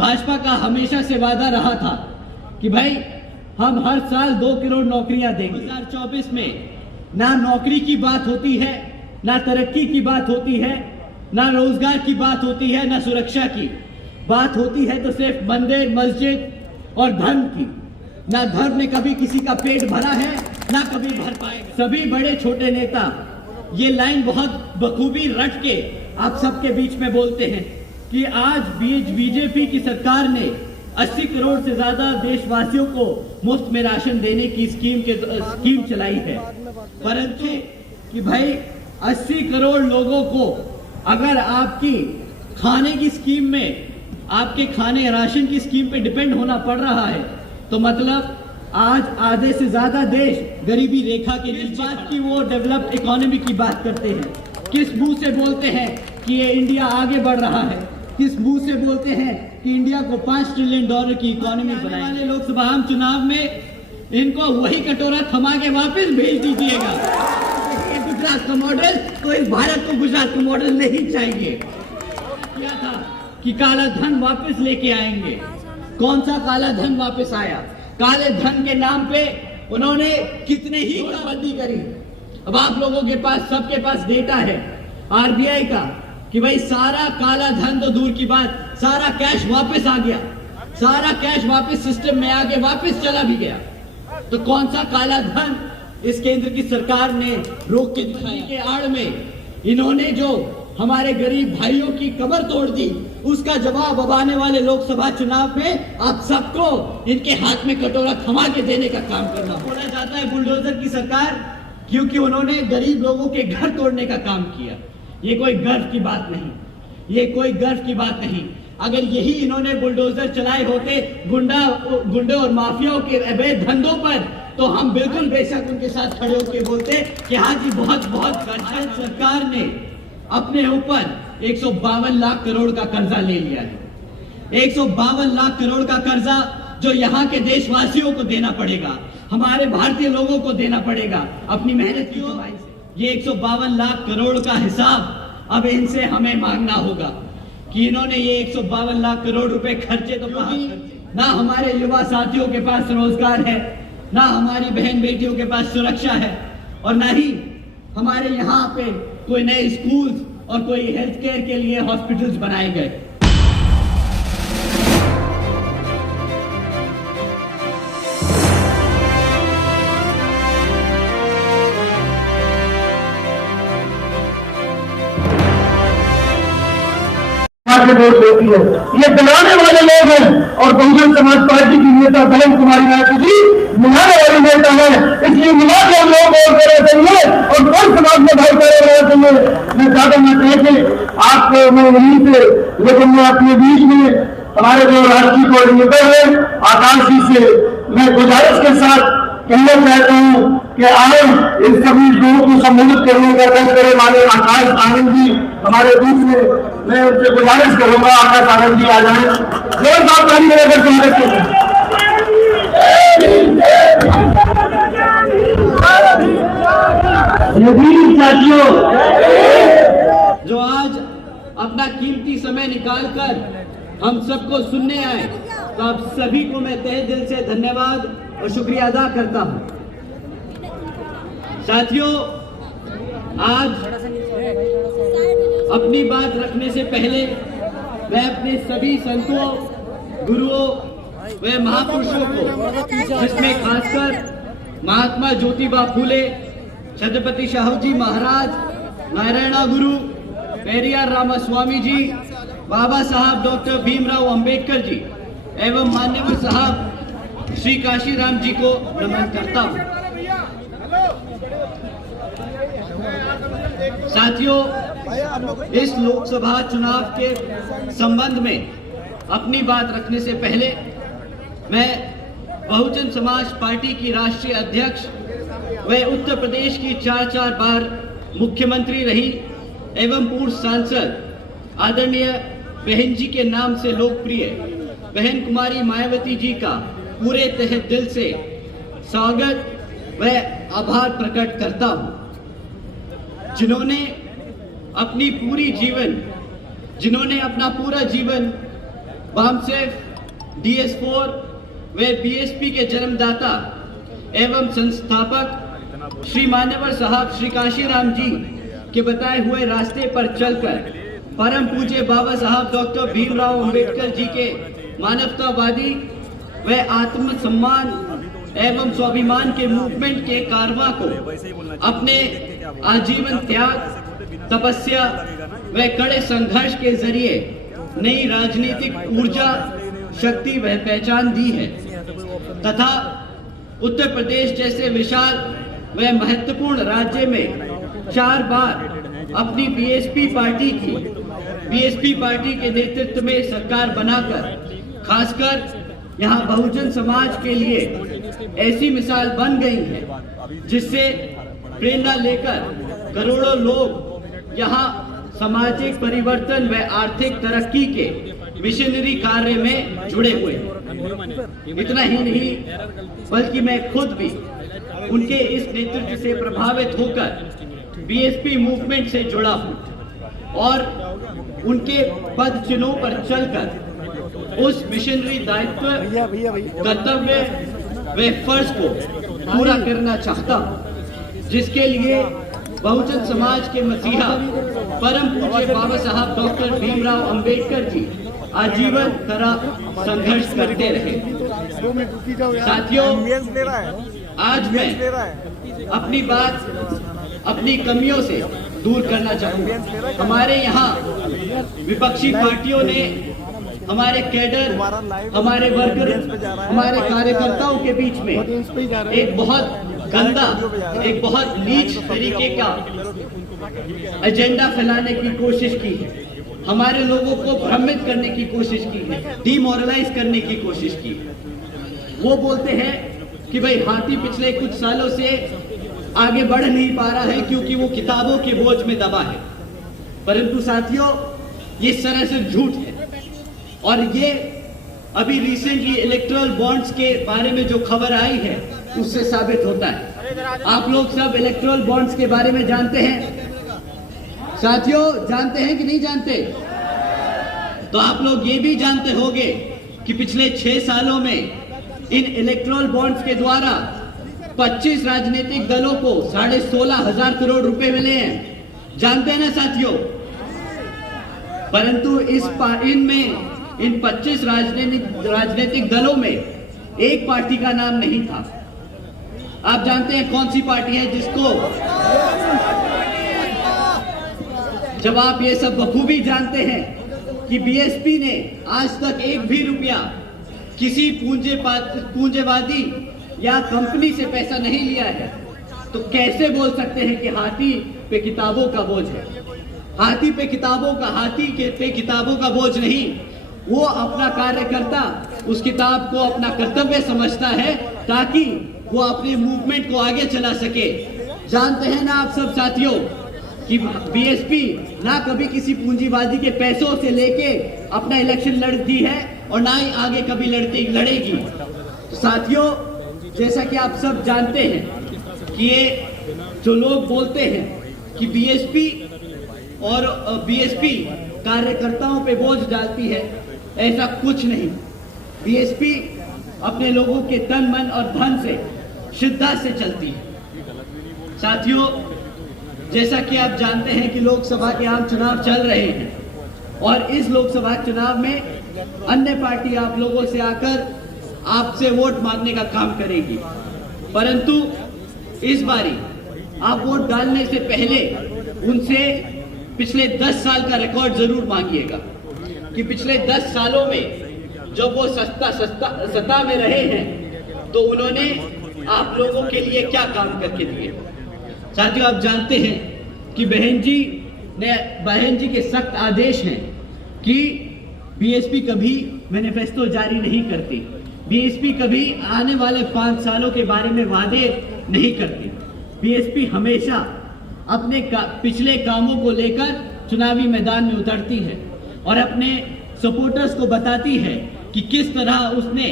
भाजपा का हमेशा से वादा रहा था कि भाई हम हर साल 2 करोड़ नौकरियां देंगे। 2024 में ना नौकरी की बात होती है, ना तरक्की की बात होती है, ना रोजगार की बात होती है, ना सुरक्षा की बात होती है, तो सिर्फ मंदिर, मस्जिद और धर्म की। ना धर्म ने कभी किसी का पेट भरा है, ना कभी भर पाएगा। सभी बड़े छोटे नेता ये लाइन बहुत बखूबी रट के आप सबके बीच में बोलते हैं कि आज बीजेपी की सरकार ने 80 करोड़ से ज्यादा देशवासियों को मुफ्त में राशन देने की स्कीम चलाई है। परंतु कि भाई 80 करोड़ लोगों को अगर आपकी खाने की स्कीम में, आपके खाने राशन की स्कीम पे डिपेंड होना पड़ रहा है, तो मतलब आज आधे से ज्यादा देश गरीबी रेखा के नीचे। बात की वो डेवलप्ड इकोनॉमी की बात करते हैं, किस मुंह से बोलते हैं कि ये इंडिया आगे बढ़ रहा है, किस मुंह से बोलते हैं कि इंडिया को $5 ट्रिलियन की इकोनॉमी बनाने वाले लोकसभा चुनाव में इनको वही कटोरा थमा के वापस भेज दीजिएगा। गुजरात का मॉडल, तो इस भारत को गुजरात का मॉडल नहीं चाहिए। क्या था कि काला धन वापस लेके आएंगे। कौन सा काला धन वापस आया? काले धन के नाम पे उन्होंने कितने ही बंदी करी। अब आप लोगों के पास, सबके पास डेटा है आरबीआई का कि भाई सारा काला धन तो दूर की बात, सारा कैश वापस आ गया, सारा कैश वापस सिस्टम में आके वापस चला भी गया। तो कौन सा काला धन इस केंद्र की सरकार ने रोक के दिखाया? के आड़ में इन्होंने जो हमारे गरीब भाइयों की कमर तोड़ दी, उसका जवाब अब आने वाले लोकसभा चुनाव में आप सबको इनके हाथ में कटोरा थमा के देने का काम करना। बोला जाता है बुलडोजर की सरकार, क्योंकि उन्होंने गरीब लोगों के घर तोड़ने का काम किया। ये कोई गर्व की बात नहीं, ये कोई गर्व की बात नहीं। अगर यही इन्होंने बुलडोजर चलाए होते गुंडे और माफियाओं के अवैध धंधों पर, तो हम बिल्कुल बेशक उनके साथ खड़े होकर बोलते कि हाँ जी बहुत बहुत। सरकार ने अपने ऊपर 152 लाख करोड़ का कर्जा ले लिया है। 152 लाख करोड़ का कर्जा जो यहाँ के देशवासियों को देना पड़ेगा, हमारे भारतीय लोगों को देना पड़ेगा अपनी मेहनत की कमाई से। ये 152 लाख करोड़ का हिसाब अब इनसे हमें मांगना होगा कि इन्होंने ये 152 लाख करोड़ रुपए खर्चे तो ना हमारे युवा साथियों के पास रोजगार है, ना हमारी बहन बेटियों के पास सुरक्षा है, और ना ही हमारे यहाँ पे कोई नए स्कूल्स और कोई हेल्थ केयर के लिए हॉस्पिटल्स बनाए गए। वोट देती है, ये बनाने वाले लोग हैं। और बहुजन समाज पार्टी की नेता बहन कुमारी नायक जी मिलाने वाली नेता है, इसलिए मिला के हम लोग वोट देना चाहिए और कोई समाज में भाईचारा रहना चाहिए। मैं ज्यादा न कह के आपको मैं यहीं से, लेकिन मैं अपने बीच में हमारे जो राष्ट्रीय कोऑर्डिनेटर है आकाश जी से मैं गुजारिश के साथ कहना चाहता हूँ कि आए इन सभी लोगों को सम्मिलित करने का काम करें। माननीय आकाश आनंद जी हमारे बीच में, मैं उनसे गुजारिश करूंगा आकाश आनंद जी आ जाए। जोरदार ताली बजाकर स्वागत करें। साथियों, जो आज अपना कीमती समय निकालकर हम सबको सुनने आए, तो आप सभी को मैं तहे दिल से धन्यवाद और शुक्रिया अदा करता हूं। साथियों, आज अपनी बात रखने से पहले मैं अपने सभी संतों, गुरुओं व महापुरुषों को, जिसमें खासकर महात्मा ज्योतिबा फूले, छत्रपति शाहूजी महाराज, नारायणा गुरु, पेरियार रामास्वामी जी, बाबा साहब डॉक्टर भीमराव अंबेडकर जी एवं माननीय साहब श्री काशीराम जी को नमन करता हूं। साथियों, इस लोकसभा चुनाव के संबंध में अपनी बात रखने से पहले मैं बहुजन समाज पार्टी की राष्ट्रीय अध्यक्ष व उत्तर प्रदेश की 4 बार मुख्यमंत्री रही एवं पूर्व सांसद आदरणीय बहन जी के नाम से लोकप्रिय बहन कुमारी मायावती जी का पूरे तहे दिल से स्वागत व आभार प्रकट करता हूं, जिन्होंने अपना पूरा जीवन बामसेफ DS4 व BSP के जन्मदाता एवं संस्थापक श्री मान्यवर साहब श्री काशीराम जी के बताए हुए रास्ते पर चलकर परम पूज्य बाबा साहब डॉक्टर भीमराव अंबेडकर जी के मानवतावादी व आत्मसम्मान एवं स्वाभिमान के मूवमेंट के कारवां को अपने आजीवन त्याग, तपस्या व कड़े संघर्ष के जरिए नई राजनीतिक ऊर्जा, शक्ति व पहचान दी है तथा उत्तर प्रदेश जैसे विशाल व महत्वपूर्ण राज्य में 4 बार अपनी बीएसपी पार्टी के नेतृत्व में सरकार बनाकर खासकर यहाँ बहुजन समाज के लिए ऐसी मिसाल बन गई है जिससे प्रेरणा लेकर करोड़ों लोग यहाँ सामाजिक परिवर्तन व आर्थिक तरक्की के मिशनरी कार्य में जुड़े हुए हैं। इतना ही नहीं बल्कि मैं खुद भी उनके इस नेतृत्व से प्रभावित होकर बीएसपी मूवमेंट से जुड़ा हूँ और उनके पद चिन्हों पर चलकर उस मिशनरी दायित्व, कर्तव्य व फर्ज को पूरा करना चाहता हूँ जिसके लिए बहुजन समाज के मसीहा परम पूज्य बाबा साहब डॉक्टर भीमराव अंबेडकर जी आजीवन तरह संघर्ष करते रहे। साथियों, आज मैं अपनी बात अपनी कमियों से दूर करना चाहूँगा। हमारे यहाँ विपक्षी पार्टियों ने हमारे कैडर, हमारे वर्कर, हमारे कार्यकर्ताओं के बीच में एक बहुत गंदा, एक बहुत नीच तरीके का एजेंडा फैलाने की कोशिश की है। हमारे लोगों को भ्रमित करने की कोशिश की है, डिमोरलाइज करने की कोशिश की है। वो बोलते हैं कि भाई हाथी पिछले कुछ सालों से आगे बढ़ नहीं पा रहा है क्योंकि वो किताबों के बोझ में दबा है। परंतु साथियों, ये सरासर झूठ है और ये अभी रिसेंटली इलेक्टोरल बॉन्ड्स के बारे में जो खबर आई है उससे साबित होता है। आप लोग सब इलेक्टोरल बॉन्ड्स के बारे में जानते हैं साथियों, जानते हैं कि नहीं जानते? तो आप लोग ये भी जानते होंगे कि पिछले 6 सालों में इन इलेक्टोरल बॉन्ड्स के द्वारा 25 राजनीतिक दलों को 16,500 करोड़ रुपए मिले हैं। जानते हैं ना साथियों? परंतु इन 25 राजनीतिक दलों में एक पार्टी का नाम नहीं था। आप जानते हैं कौन सी पार्टी है जिसको, जब आप ये सब बखूबी जानते हैं कि बीएसपी ने आज तक एक भी रुपया किसी पूंजीवादी या कंपनी से पैसा नहीं लिया है, तो कैसे बोल सकते हैं कि हाथी पे किताबों का बोझ है? हाथी पे किताबों का बोझ नहीं, वो अपना कार्यकर्ता उस किताब को अपना कर्तव्य समझता है ताकि वो अपने मूवमेंट को आगे चला सके। जानते हैं ना आप सब साथियों कि बीएसपी ना कभी किसी पूंजीवादी के पैसों से लेके अपना इलेक्शन लड़ती है और ना ही आगे कभी लड़ेगी। तो साथियों, जैसा कि आप सब जानते हैं कि ये जो लोग बोलते हैं कि बीएसपी कार्यकर्ताओं पे बोझ डालती है, ऐसा कुछ नहीं। बीएसपी अपने लोगों के तन, मन और धन से, श्रद्धा से चलती है। साथियों, जैसा कि आप जानते हैं कि लोकसभा के आम चुनाव चल रहे हैं और इस लोकसभा चुनाव में अन्य पार्टी आप लोगों से आकर आपसे वोट मांगने का काम करेगी, परंतु इस बारी आप वोट डालने से पहले उनसे पिछले 10 साल का रिकॉर्ड जरूर मांगिएगा कि पिछले 10 सालों में जब वो सत्ता में रहे हैं तो उन्होंने आप लोगों के लिए क्या काम करके दिए। साथियों, आप जानते हैं कि बहन जी के सख्त आदेश हैं कि बीएसपी कभी मैनिफेस्टो जारी नहीं करती, बीएसपी कभी आने वाले 5 सालों के बारे में वादे नहीं करती। बीएसपी हमेशा अपने पिछले कामों को लेकर चुनावी मैदान में उतरती है और अपने सपोर्टर्स को बताती है कि किस तरह उसने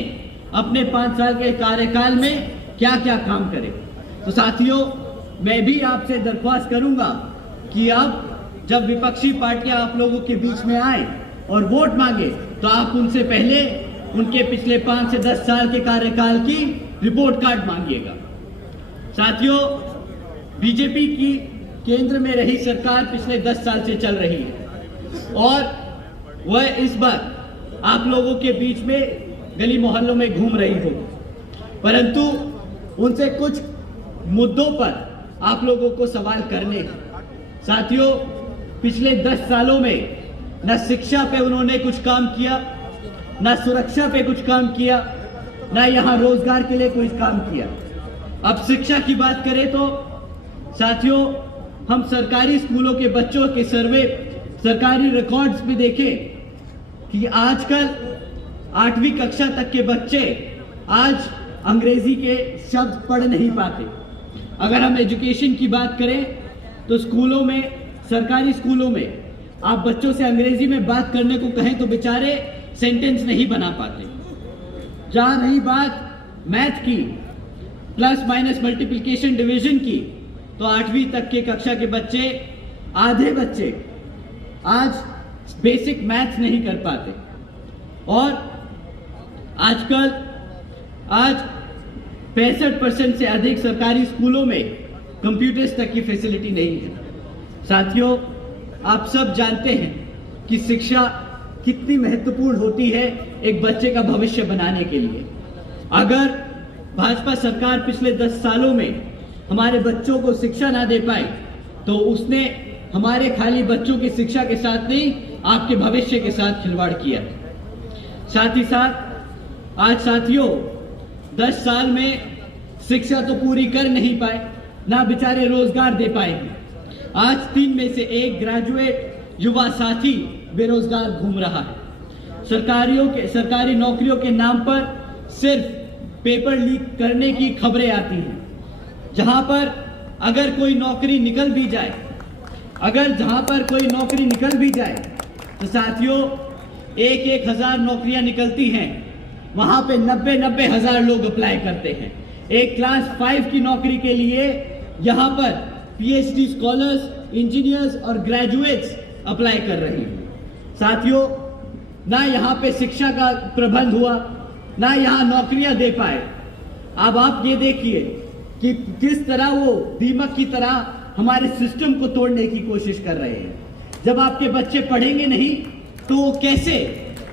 अपने 5 साल के कार्यकाल में क्या क्या काम करे। तो साथियों, मैं भी आपसे दरख्वास्त करूंगा कि अब जब विपक्षी पार्टियां आप लोगों के बीच में आए और वोट मांगे तो आप उनसे पहले उनके पिछले 5 से 10 साल के कार्यकाल की रिपोर्ट कार्ड मांगिएगा। साथियों, बीजेपी की केंद्र में रही सरकार पिछले 10 साल से चल रही है और वह इस बार आप लोगों के बीच में गली मोहल्लों में घूम रही हो, परंतु उनसे कुछ मुद्दों पर आप लोगों को सवाल करने हैं। साथियों, पिछले 10 सालों में न शिक्षा पे उन्होंने कुछ काम किया, न सुरक्षा पे कुछ काम किया, न यहाँ रोजगार के लिए कुछ काम किया। अब शिक्षा की बात करें तो साथियों, हम सरकारी स्कूलों के बच्चों के सर्वे, सरकारी रिकॉर्ड्स में देखें कि आजकल 8वीं कक्षा तक के बच्चे आज अंग्रेजी के शब्द पढ़ नहीं पाते। अगर हम एजुकेशन की बात करें तो स्कूलों में, सरकारी स्कूलों में आप बच्चों से अंग्रेजी में बात करने को कहें तो बेचारे सेंटेंस नहीं बना पाते। जहां रही बात मैथ की, प्लस माइनस मल्टीप्लिकेशन डिवीजन की, तो 8वीं तक के कक्षा के बच्चे, आधे बच्चे आज बेसिक मैथ नहीं कर पाते। और आजकल आज 65% से अधिक सरकारी स्कूलों में कंप्यूटर्स तक की फैसिलिटी नहीं है। साथियों, आप सब जानते हैं कि शिक्षा कितनी महत्वपूर्ण होती है एक बच्चे का भविष्य बनाने के लिए। अगर भाजपा सरकार पिछले 10 सालों में हमारे बच्चों को शिक्षा ना दे पाई तो उसने हमारे खाली बच्चों की शिक्षा के साथ नहीं, आपके भविष्य के साथ खिलवाड़ किया। साथ ही साथ आज साथियों 10 साल में शिक्षा तो पूरी कर नहीं पाए, ना बेचारे रोजगार दे पाएंगे। आज 3 में से 1 ग्रेजुएट युवा साथी बेरोजगार घूम रहा है। सरकारी नौकरियों के नाम पर सिर्फ पेपर लीक करने की खबरें आती हैं, जहां पर अगर कोई नौकरी निकल भी जाए, तो साथियों 1-1 हजार नौकरियां निकलती हैं, वहां पे 90-90 हजार लोग अप्लाई करते हैं। एक क्लास 5 की नौकरी के लिए यहां पर पीएचडी स्कॉलर्स, इंजीनियर्स और ग्रेजुएट्स अप्लाई कर रहे हैं। साथियों, ना यहाँ पे शिक्षा का प्रबंध हुआ, ना यहाँ नौकरियां दे पाए। अब आप ये देखिए कि किस तरह वो दीमक की तरह हमारे सिस्टम को तोड़ने की कोशिश कर रहे हैं। जब आपके बच्चे पढ़ेंगे नहीं तो वो कैसे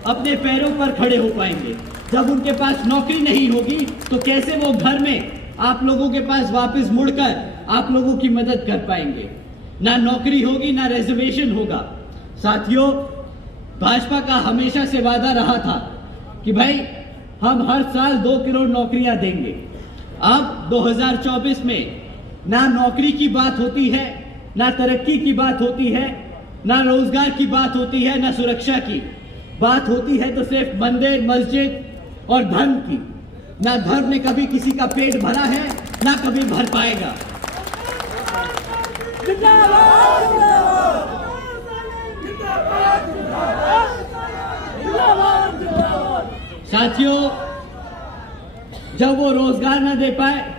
अपने पैरों पर खड़े हो पाएंगे? जब उनके पास नौकरी नहीं होगी तो कैसे वो घर में आप लोगों के पास वापस मुड़कर आप लोगों की मदद कर पाएंगे? ना नौकरी होगी, ना रिजर्वेशन होगा। साथियों, भाजपा का हमेशा से वादा रहा था कि भाई हम हर साल 2 करोड़ नौकरियां देंगे। अब 2024 में ना नौकरी की बात होती है, ना तरक्की की बात होती है, ना रोजगार की बात होती है, ना सुरक्षा की बात होती है, तो सिर्फ मंदिर, मस्जिद और धर्म की। ना धर्म ने कभी किसी का पेट भरा है, ना कभी भर पाएगा। साथियों, जब वो रोजगार ना दे पाए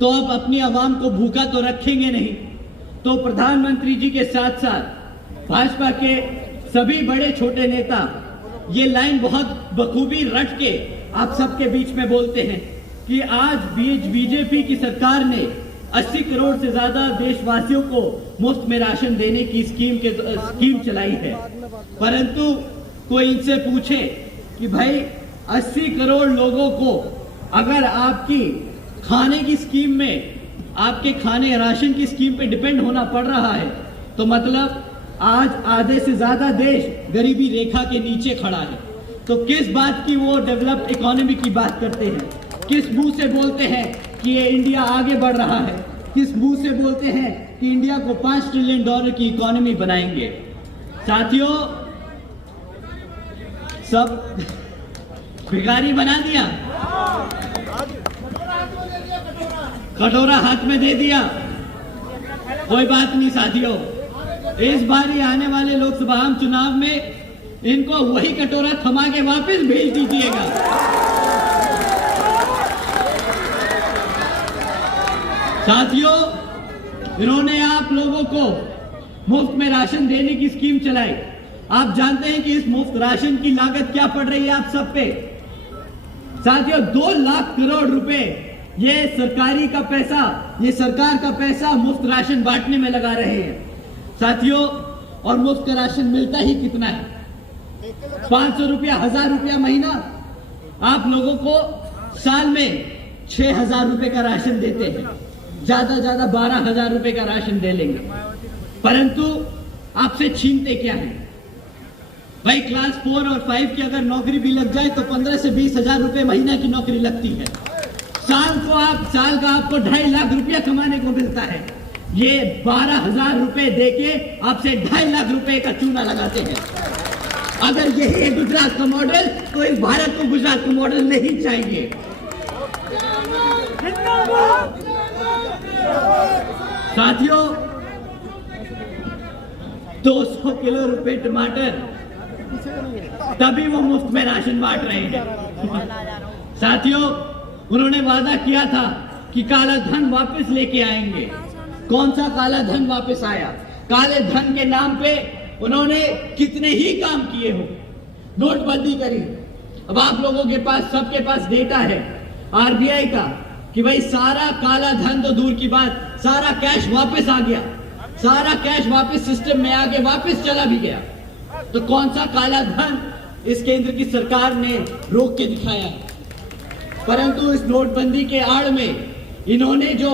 तो अब अपनी आवाम को भूखा तो रखेंगे नहीं। तो प्रधानमंत्री जी के साथ साथ भाजपा के सभी बड़े छोटे नेता ये लाइन बहुत बखूबी रट के आप सबके बीच में बोलते हैं कि आज बीजेपी की सरकार ने 80 करोड़ से ज्यादा देशवासियों को मुफ्त में राशन देने की स्कीम चलाई है। परंतु कोई इनसे पूछे कि भाई 80 करोड़ लोगों को अगर आपकी खाने की स्कीम में, आपके खाने राशन की स्कीम पे डिपेंड होना पड़ रहा है, तो मतलब आज आधे से ज्यादा देश गरीबी रेखा के नीचे खड़ा है। तो किस बात की वो डेवलप्ड इकोनॉमी की बात करते हैं? किस मुंह से बोलते हैं कि ये इंडिया आगे बढ़ रहा है? किस मुंह से बोलते हैं कि इंडिया को $5 ट्रिलियन की इकोनॉमी बनाएंगे? साथियों, सब भिखारी बना दिया, कटोरा हाथ में दे दिया। कोई बात नहीं साथियों, इस बार ही आने वाले लोकसभा चुनाव में इनको वही कटोरा थमा के वापस भेज दीजिएगा। साथियों, इन्होंने आप लोगों को मुफ्त में राशन देने की स्कीम चलाई, आप जानते हैं कि इस मुफ्त राशन की लागत क्या पड़ रही है आप सब पे। साथियों, 2 लाख करोड़ रुपए ये सरकारी का पैसा, ये सरकार का पैसा मुफ्त राशन बांटने में लगा रहे हैं साथियों। और मुफ्त का राशन मिलता ही कितना है? 500 रुपया, 1000 रुपया महीना। आप लोगों को साल में 6000 रुपए का राशन देते हैं, ज्यादा 12,000 रुपए का राशन दे लेंगे, परंतु आपसे छीनते क्या है भाई? क्लास 4 और 5 की अगर नौकरी भी लग जाए तो 15 से 20,000 रुपए महीना की नौकरी लगती है। साल का आपको 2.5 लाख रुपया कमाने को मिलता है। ये 12,000 रुपए देके आपसे 2.5 लाख रुपए का चूना लगाते हैं। अगर यही है गुजरात का मॉडल, तो इस भारत को गुजरात का मॉडल नहीं चाहिए। साथियों, 200 किलो रुपए टमाटर, तभी वो मुफ्त में राशन बांट रहे हैं। साथियों, उन्होंने वादा किया था कि काला धन वापस लेके आएंगे। कौन सा काला धन वापस आया? काले धन के नाम पे उन्होंने कितने ही काम किए हो। नोटबंदी करी। अब आप लोगों के पास, सबके पास डेटा है आरबीआई का कि भाई सारा काला धन तो दूर की बात, सारा कैश वापस आ गया, सारा कैश वापस सिस्टम में आ गया, वापस चला भी गया। तो कौन सा काला धन इस केंद्र की सरकार ने रोक के दिखाया है? परंतु इस नोटबंदी के आड़ में इन्होंने जो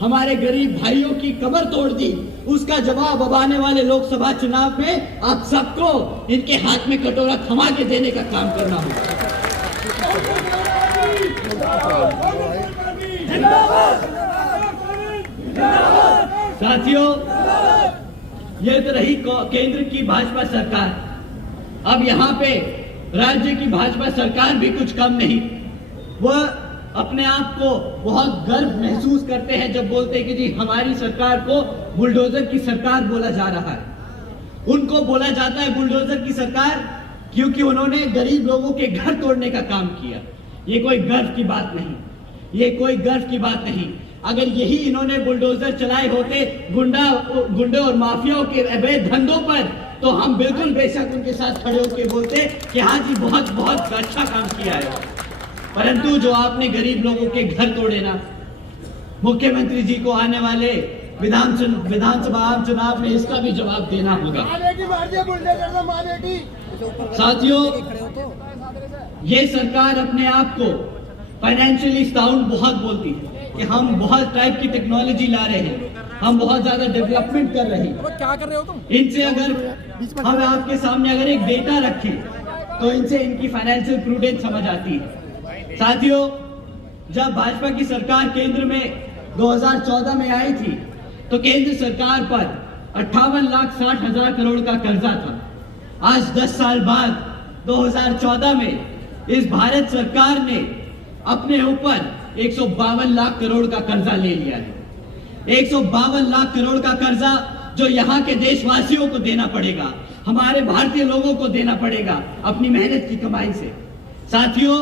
हमारे गरीब भाइयों की कमर तोड़ दी, उसका जवाब अब आने वाले लोकसभा चुनाव में आप सबको इनके हाथ में कटोरा थमा के देने का काम करना होगा। साथियों, यह तो रही केंद्र की भाजपा सरकार। अब यहाँ पे राज्य की भाजपा सरकार भी कुछ कम नहीं। वह अपने आप को बहुत गर्व महसूस करते हैं जब बोलते हैं कि जी हमारी सरकार को बुलडोजर की सरकार बोला जा रहा है। उनको बोला जाता है बुलडोजर की सरकार क्योंकि उन्होंने गरीब लोगों के घर तोड़ने का काम किया। ये कोई गर्व की बात नहीं, ये कोई गर्व की बात नहीं। अगर यही इन्होंने बुलडोजर चलाए होते गुंडे और माफियाओं के अवैध धंधों पर, तो हम बिल्कुल बेशक उनके साथ खड़े होकर बोलते कि हाँ जी बहुत बहुत अच्छा काम किया है। परंतु जो आपने गरीब लोगों के घर तोड़े ना, मुख्यमंत्री जी को आने वाले विधानसभा आम चुनाव में इसका भी जवाब देना होगा। साथियों, ये सरकार अपने आप को फाइनेंशियली साउंड बहुत बोलती है कि हम बहुत टाइप की टेक्नोलॉजी ला रहे हैं, हम बहुत ज्यादा डेवलपमेंट कर रहे हैं। क्या कर रहे हो तुम? इनसे अगर हम आपके सामने अगर एक डेटा रखें तो इनसे इनकी फाइनेंशियल प्रूडेंस समझ आती है। साथियों, जब भाजपा की सरकार केंद्र में 2014 में आई थी तो केंद्र सरकार पर 58,60,000 करोड़ का कर्जा था। आज 10 साल बाद 2014 में इस भारत सरकार ने अपने ऊपर 152 लाख करोड़ का कर्जा ले लिया है। 152 लाख करोड़ का कर्जा जो यहाँ के देशवासियों को देना पड़ेगा, हमारे भारतीय लोगों को देना पड़ेगा अपनी मेहनत की कमाई से। साथियों,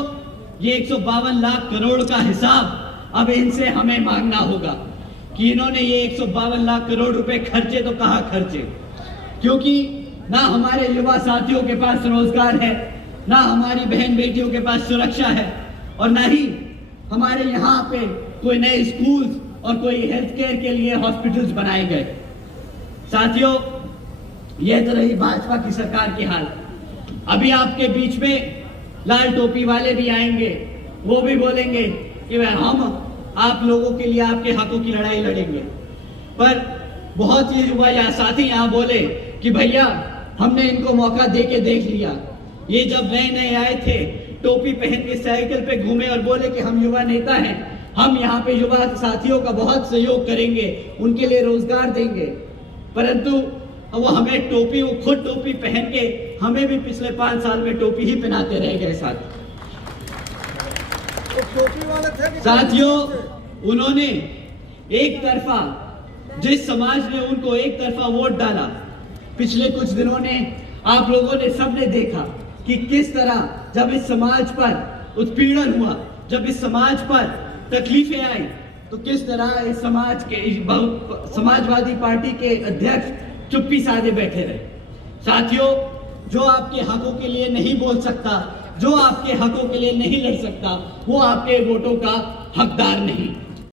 ये 152 लाख करोड़ का हिसाब अब इनसे हमें मांगना होगा कि इन्होंने ये 152 लाख करोड़ रुपए खर्चे तो कहाँ खर्चे, क्योंकि ना हमारे युवा साथियों के पास रोजगार है, ना हमारी बहन बेटियों के पास सुरक्षा है, और ना ही हमारे यहाँ पे कोई नए स्कूल्स और कोई हेल्थ केयर के लिए हॉस्पिटल्स बनाए गए। साथियों, यह तो रही भाजपा की सरकार की हाल। अभी आपके बीच में लाल टोपी वाले भी आएंगे, वो भी बोलेंगे कि हम आप लोगों के लिए आपके हकों की लड़ाई लड़ेंगे। पर बहुत ही युवा या साथी यहाँ बोले कि भैया हमने इनको मौका दे के देख लिया। ये जब नए नए आए थे टोपी पहन के साइकिल पे घूमे और बोले कि हम युवा नेता हैं, हम यहाँ पे युवा साथियों का बहुत सहयोग करेंगे, उनके लिए रोजगार देंगे। परंतु वो हमें टोपी, वो खुद टोपी पहन के हमें भी पिछले 5 साल में टोपी ही पहनाते रह गए। साथियों, उन्होंने एक तरफा, जिस समाज ने उनको एक तरफा वोट डाला, पिछले कुछ दिनों ने आप लोगों ने सबने देखा कि किस तरह जब इस समाज पर उत्पीड़न हुआ, जब इस समाज पर तकलीफें आई, तो किस तरह इस समाज के समाजवादी पार्टी के अध्यक्ष चुप्पी साधे बैठे रहे। साथियों, जो आपके हकों के लिए नहीं बोल सकता, जो आपके हकों के लिए नहीं लड़ सकता, वो आपके वोटों का हकदार नहीं।